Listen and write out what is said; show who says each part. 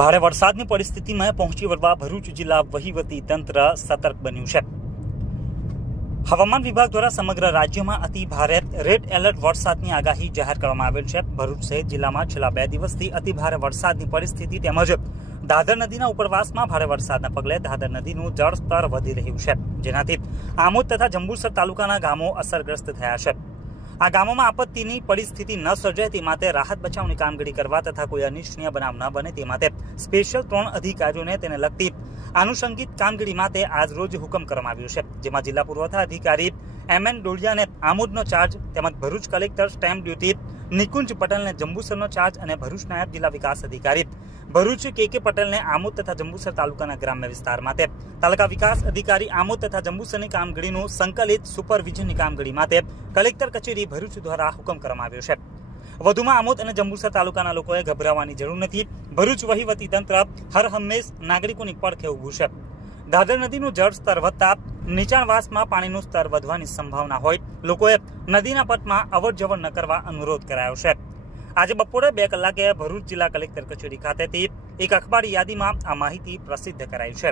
Speaker 1: ભારે વરસાદની પરિસ્થિતિમાં પહોંચી વળવા ભરૂચ જિલ્લા વહીવટી તંત્ર સતર્ક બન્યું છે. હવામાન વિભાગ દ્વારા સમગ્ર રાજ્યમાં અતિ ભારે રેડ એલર્ટ વરસાદની આગાહી જાહેર કરવામાં આવેલ છે. ભરૂચ સહિત જિલ્લામાં છેલ્લા બે દિવસથી અતિ ભારે વરસાદની પરિસ્થિતિ તેમજ દાદર નદીના ઉપરવાસમાં ભારે વરસાદના પગલે દાદર નદીનું જળસ્તર વધી રહ્યું છે. જેનાથી આમોદ તથા જંબુસર તાલુકાના ગામો અસરગ્રસ્ત થયા છે. આ ગામોમાં આપત્તિની પરિસ્થિતિ ન સર્જાય તે માટે રાહત બચાવની કામગીરી કરવા તથા કોઈ અનિચ્છનીય બનાવ ન બને તે માટે સ્પેશિયલ ત્રણ અધિકારીઓને તેને લગતી આનુષંગિક કામગીરી માટે આજ રોજ હુકમ કરવામાં આવ્યો છે, જેમાં જિલ્લા પુરવઠા અધિકારી એમ એન ડોલિયાને આમોદનો ચાર્જ તેમજ Bharuch collector stamp duty Nikunj પટેલને જંબુસરનો ચાર્જ અને ભરૂચ નાયબ જિલ્લા વિકાસ અધિકારી ભરૂચ કે કે પટેલને આમોદ તથા જંબુસર તાલુકાના ગ્રામ્ય વિસ્તાર માટે તાલુકા વિકાસ અધિકારી આમોદ તથા જંબુસરની કામગીરીનું સંકલિત સુપરવિઝનની કામગીરી માટે કલેક્ટર કચેરી ભરૂચ દ્વારા હુકમ કરવામાં આવ્યો છે. વધુમાં આમોદ અને જંબુસર તાલુકાના લોકોએ ગભરાવાની જરૂર નથી. ભરૂચ વહીવટી તંત્ર હર હંમેશ નાગરિકોની પડખે ઊભું છે. દાદર નદીનું જળ સ્તર વધતા નીચાણવાસમાં પાણીનું સ્તર વધવાની સંભાવના હોય. લોકોએ નદીના પટમાં અવર જવર ન કરવા અનુરોધ કરાયો છે. આજે બપોરે બે કલાકે ભરૂચ જિલ્લા કલેક્ટર કચેરી ખાતેથી એક અખબારી યાદીમાં આ માહિતી પ્રસિદ્ધ કરાઈ છે.